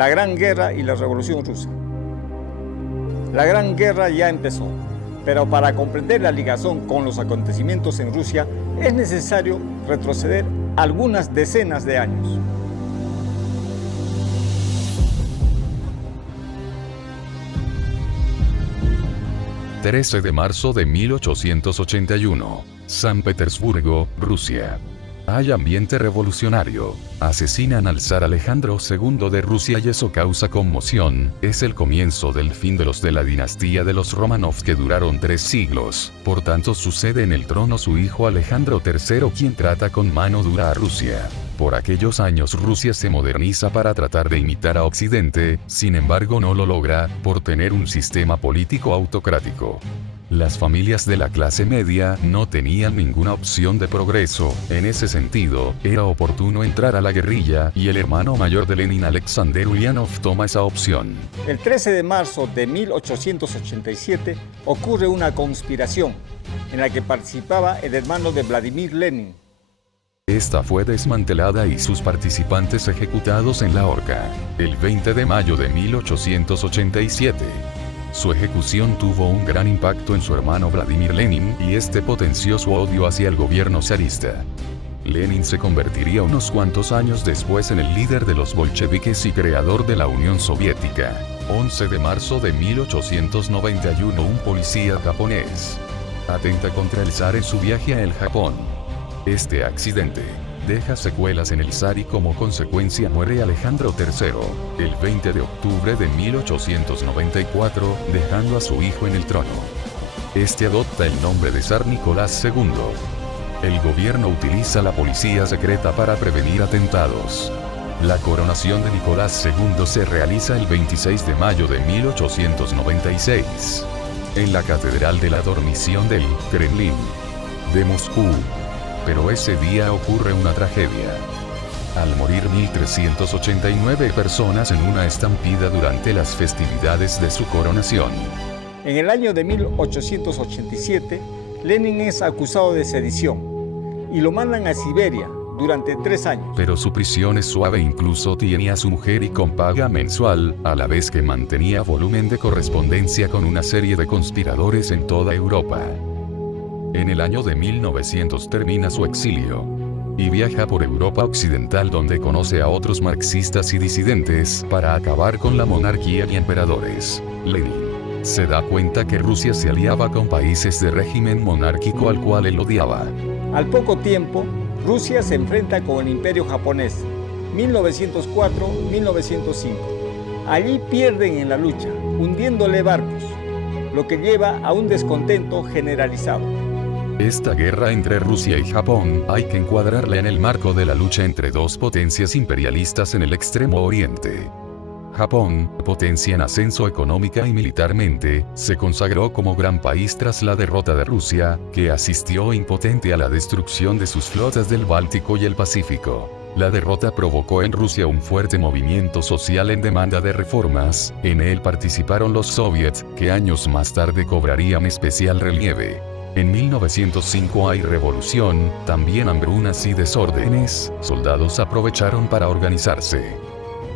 la Gran Guerra y la Revolución Rusa. La Gran Guerra ya empezó, pero para comprender la ligación con los acontecimientos en Rusia es necesario retroceder algunas decenas de años. ...13 de marzo de 1881... San Petersburgo, Rusia. Hay ambiente revolucionario. Asesinan al zar Alejandro II de Rusia y eso causa conmoción. Es el comienzo del fin de la dinastía de los Romanov que duraron 3 siglos. Por tanto sucede en el trono su hijo Alejandro III, quien trata con mano dura a Rusia. Por aquellos años Rusia se moderniza para tratar de imitar a Occidente, sin embargo no lo logra, por tener un sistema político autocrático. Las familias de la clase media no tenían ninguna opción de progreso. En ese sentido, era oportuno entrar a la guerrilla, y el hermano mayor de Lenin, Alexander Ulyanov, toma esa opción. El 13 de marzo de 1887 ocurre una conspiración en la que participaba el hermano de Vladimir Lenin. Esta fue desmantelada y sus participantes ejecutados en la horca, el 20 de mayo de 1887. Su ejecución tuvo un gran impacto en su hermano Vladimir Lenin, y este potenció su odio hacia el gobierno zarista. Lenin se convertiría unos cuantos años después en el líder de los bolcheviques y creador de la Unión Soviética. 11 de marzo de 1891, un policía japonés atenta contra el zar en su viaje a el Japón. Este accidente deja secuelas en el zar y como consecuencia muere Alejandro III, el 20 de octubre de 1894, dejando a su hijo en el trono. Este adopta el nombre de zar Nicolás II. El gobierno utiliza la policía secreta para prevenir atentados. La coronación de Nicolás II se realiza el 26 de mayo de 1896, en la Catedral de la Dormición del Kremlin de Moscú. Pero ese día ocurre una tragedia. Al morir 1.389 personas en una estampida durante las festividades de su coronación. En el año de 1887, Lenin es acusado de sedición y lo mandan a Siberia durante 3 años. Pero su prisión es suave, incluso tiene a su mujer y con paga mensual, a la vez que mantenía volumen de correspondencia con una serie de conspiradores en toda Europa. En el año de 1900 termina su exilio y viaja por Europa Occidental, donde conoce a otros marxistas y disidentes para acabar con la monarquía y emperadores. Lenin se da cuenta que Rusia se aliaba con países de régimen monárquico al cual él odiaba. Al poco tiempo, Rusia se enfrenta con el Imperio japonés, 1904-1905. Allí pierden en la lucha, hundiéndole barcos, lo que lleva a un descontento generalizado. Esta guerra entre Rusia y Japón hay que encuadrarla en el marco de la lucha entre dos potencias imperialistas en el Extremo Oriente. Japón, potencia en ascenso económica y militarmente, se consagró como gran país tras la derrota de Rusia, que asistió impotente a la destrucción de sus flotas del Báltico y el Pacífico. La derrota provocó en Rusia un fuerte movimiento social en demanda de reformas. En él participaron los soviets, que años más tarde cobrarían especial relieve. En 1905 hay revolución, también hambrunas y desórdenes. Soldados aprovecharon para organizarse.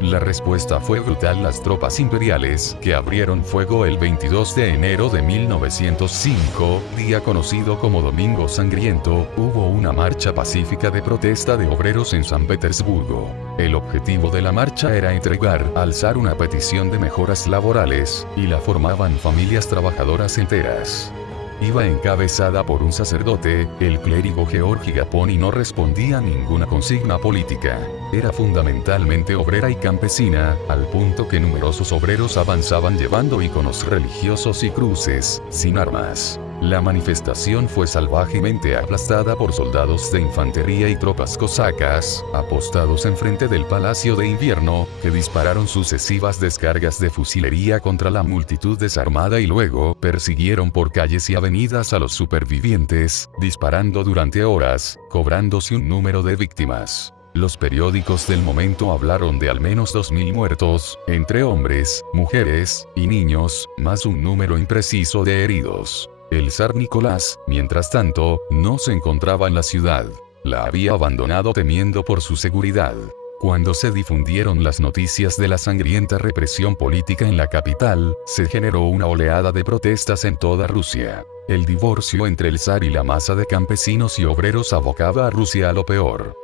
La respuesta fue brutal. Las tropas imperiales, que abrieron fuego el 22 de enero de 1905, día conocido como Domingo Sangriento, hubo una marcha pacífica de protesta de obreros en San Petersburgo. El objetivo de la marcha era entregar al zar una petición de mejoras laborales, y la formaban familias trabajadoras enteras. Iba encabezada por un sacerdote, el clérigo Georgi Gapon, y no respondía a ninguna consigna política. Era fundamentalmente obrera y campesina, al punto que numerosos obreros avanzaban llevando íconos religiosos y cruces, sin armas. La manifestación fue salvajemente aplastada por soldados de infantería y tropas cosacas, apostados enfrente del Palacio de Invierno, que dispararon sucesivas descargas de fusilería contra la multitud desarmada y luego persiguieron por calles y avenidas a los supervivientes, disparando durante horas, cobrándose un número de víctimas. Los periódicos del momento hablaron de al menos 2.000 muertos, entre hombres, mujeres y niños, más un número impreciso de heridos. El zar Nicolás, mientras tanto, no se encontraba en la ciudad. La había abandonado temiendo por su seguridad. Cuando se difundieron las noticias de la sangrienta represión política en la capital, se generó una oleada de protestas en toda Rusia. El divorcio entre el zar y la masa de campesinos y obreros abocaba a Rusia a lo peor.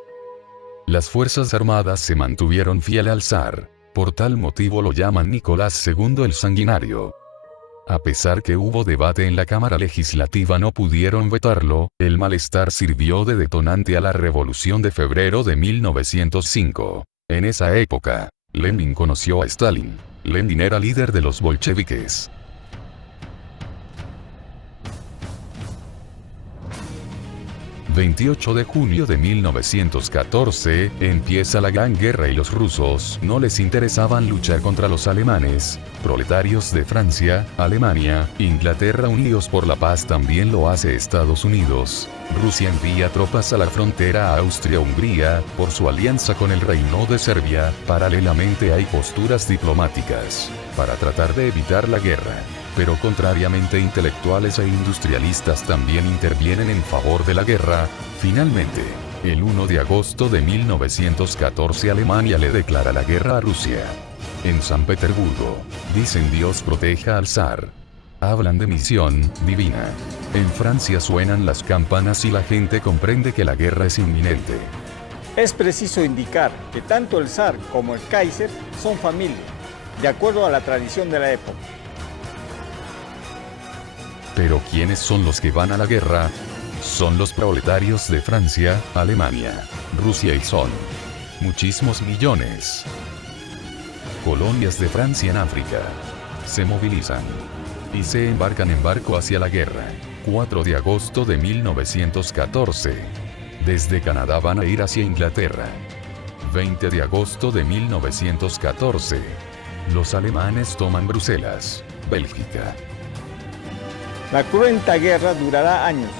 Las fuerzas armadas se mantuvieron fiel al zar. Por tal motivo lo llaman Nicolás II el Sanguinario. A pesar que hubo debate en la Cámara Legislativa, no pudieron vetarlo. El malestar sirvió de detonante a la Revolución de febrero de 1905. En esa época, Lenin conoció a Stalin. Lenin era líder de los bolcheviques. 28 de junio de 1914, empieza la Gran Guerra y los rusos no les interesaban luchar contra los alemanes. Proletarios de Francia, Alemania, Inglaterra unidos por la paz, también lo hace Estados Unidos. Rusia envía tropas a la frontera a Austria-Hungría, por su alianza con el Reino de Serbia. Paralelamente hay posturas diplomáticas para tratar de evitar la guerra. Pero contrariamente, intelectuales e industrialistas también intervienen en favor de la guerra. Finalmente, el 1 de agosto de 1914 Alemania le declara la guerra a Rusia. En San Petersburgo, dicen Dios proteja al zar. Hablan de misión divina. En Francia suenan las campanas y la gente comprende que la guerra es inminente. Es preciso indicar que tanto el zar como el Kaiser son familia, de acuerdo a la tradición de la época. Pero ¿quiénes son los que van a la guerra? Son los proletarios de Francia, Alemania, Rusia y son muchísimos millones. Colonias de Francia en África se movilizan y se embarcan en barco hacia la guerra. 4 de agosto de 1914. Desde Canadá van a ir hacia Inglaterra. 20 de agosto de 1914. Los alemanes toman Bruselas, Bélgica. La cruenta guerra durará años,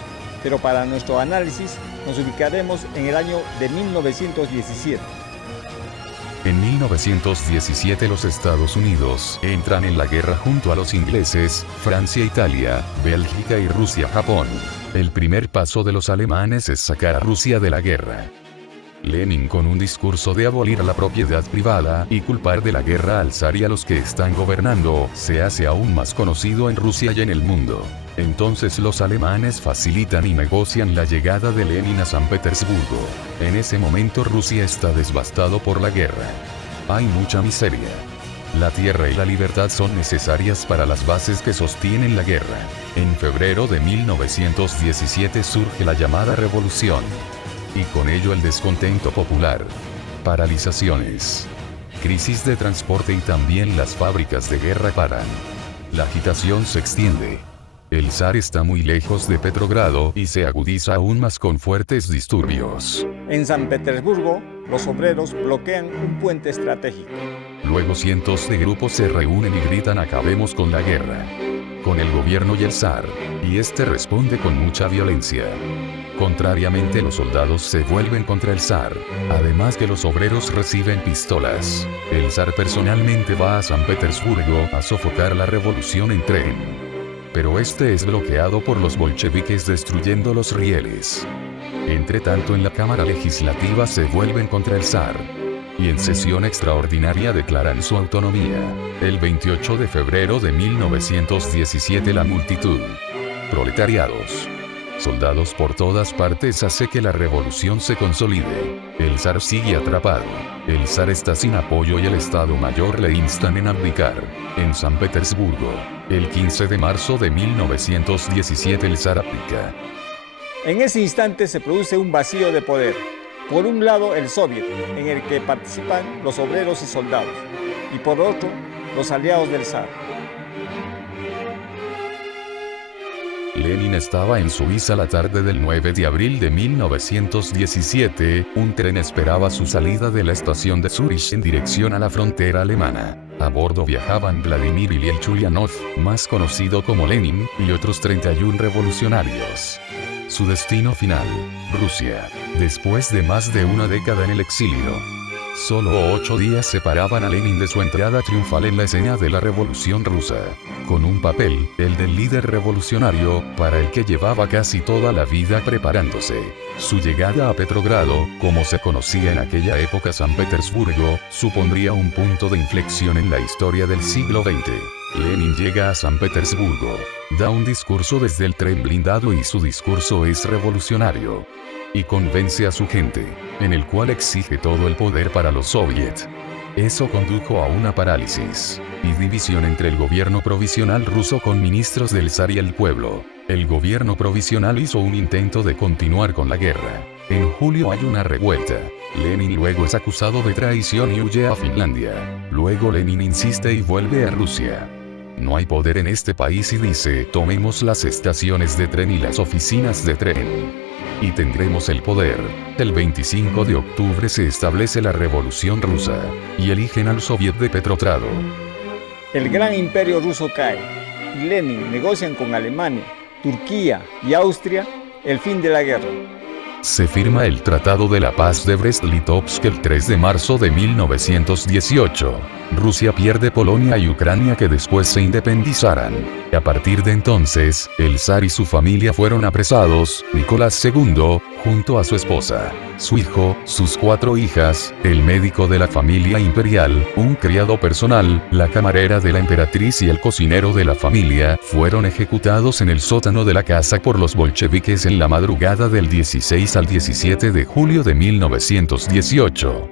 pero para nuestro análisis nos ubicaremos en el año de 1917. En 1917 los Estados Unidos entran en la guerra junto a los ingleses, Francia, Italia, Bélgica y Rusia, Japón. El primer paso de los alemanes es sacar a Rusia de la guerra. Lenin, con un discurso de abolir la propiedad privada y culpar de la guerra al zar y a los que están gobernando, se hace aún más conocido en Rusia y en el mundo. Entonces los alemanes facilitan y negocian la llegada de Lenin a San Petersburgo. En ese momento Rusia está devastado por la guerra. Hay mucha miseria. La tierra y la libertad son necesarias para las bases que sostienen la guerra. En febrero de 1917 surge la llamada revolución. Y con ello el descontento popular. Paralizaciones. Crisis de transporte y también las fábricas de guerra paran. La agitación se extiende. El zar está muy lejos de Petrogrado y se agudiza aún más con fuertes disturbios. En San Petersburgo, los obreros bloquean un puente estratégico. Luego cientos de grupos se reúnen y gritan: acabemos con la guerra. Con el gobierno y el zar. Y este responde con mucha violencia. Contrariamente, los soldados se vuelven contra el zar, además que los obreros reciben pistolas. El zar personalmente va a San Petersburgo a sofocar la revolución en tren. Pero este es bloqueado por los bolcheviques destruyendo los rieles. Entre tanto, en la Cámara Legislativa se vuelven contra el zar. Y en sesión extraordinaria declaran su autonomía. El 28 de febrero de 1917 la multitud. Proletariados. Soldados por todas partes hace que la revolución se consolide. El zar sigue atrapado. El zar está sin apoyo y el Estado Mayor le instan en abdicar. En San Petersburgo, el 15 de marzo de 1917 el zar abdica. En ese instante se produce un vacío de poder. Por un lado el Soviet, en el que participan los obreros y soldados, y por otro, los aliados del zar. Lenin estaba en Suiza la tarde del 9 de abril de 1917, un tren esperaba su salida de la estación de Zúrich en dirección a la frontera alemana. A bordo viajaban Vladimir Ilyich Ulyanov, más conocido como Lenin, y otros 31 revolucionarios. Su destino final, Rusia. Después de más de una década en el exilio. Solo 8 días separaban a Lenin de su entrada triunfal en la escena de la Revolución Rusa. con un papel, el del líder revolucionario, para el que llevaba casi toda la vida preparándose. Su llegada a Petrogrado, como se conocía en aquella época San Petersburgo, supondría un punto de inflexión en la historia del siglo XX. Lenin llega a San Petersburgo, da un discurso desde el tren blindado y su discurso es revolucionario. Y convence a su gente, en el cual exige todo el poder para los soviets. Eso condujo a una parálisis y división entre el gobierno provisional ruso con ministros del zar y el pueblo. El gobierno provisional hizo un intento de continuar con la guerra. En julio hay una revuelta. Lenin luego es acusado de traición y huye a Finlandia. Luego Lenin insiste y vuelve a Rusia. No hay poder en este país y dice, tomemos las estaciones de tren y las oficinas de tren. Y tendremos el poder. El 25 de octubre se establece la Revolución Rusa, y eligen al Soviet de Petrogrado. El gran imperio ruso cae, y Lenin negocian con Alemania, Turquía y Austria el fin de la guerra. Se firma el Tratado de la Paz de Brest-Litovsk el 3 de marzo de 1918. Rusia pierde Polonia y Ucrania que después se independizaran. A partir de entonces, el zar y su familia fueron apresados, Nicolás II, junto a su esposa, su hijo, sus 4 hijas, el médico de la familia imperial, un criado personal, la camarera de la emperatriz y el cocinero de la familia, fueron ejecutados en el sótano de la casa por los bolcheviques en la madrugada del 16 al 17 de julio de 1918.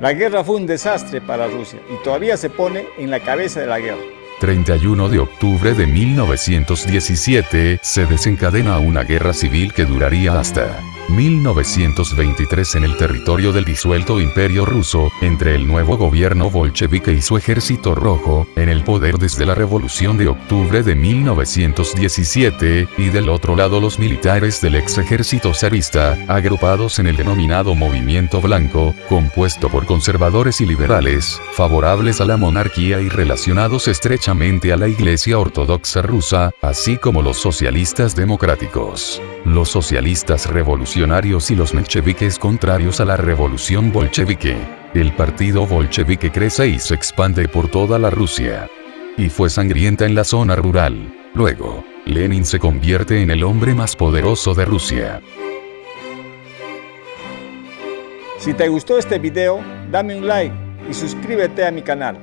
La guerra fue un desastre para Rusia y todavía se pone en la cabeza de la guerra. 31 de octubre de 1917 se desencadena una guerra civil que duraría hasta 1923 en el territorio del disuelto Imperio Ruso, entre el nuevo gobierno bolchevique y su ejército rojo, en el poder desde la Revolución de Octubre de 1917, y del otro lado los militares del ex ejército zarista, agrupados en el denominado Movimiento Blanco, compuesto por conservadores y liberales, favorables a la monarquía y relacionados estrechamente a la Iglesia Ortodoxa rusa, así como los socialistas democráticos. Los socialistas revolucionarios y los mencheviques contrarios a la revolución bolchevique. El partido bolchevique crece y se expande por toda la Rusia. Y fue sangrienta en la zona rural. Luego, Lenin se convierte en el hombre más poderoso de Rusia. Si te gustó este video, dame un like y suscríbete a mi canal.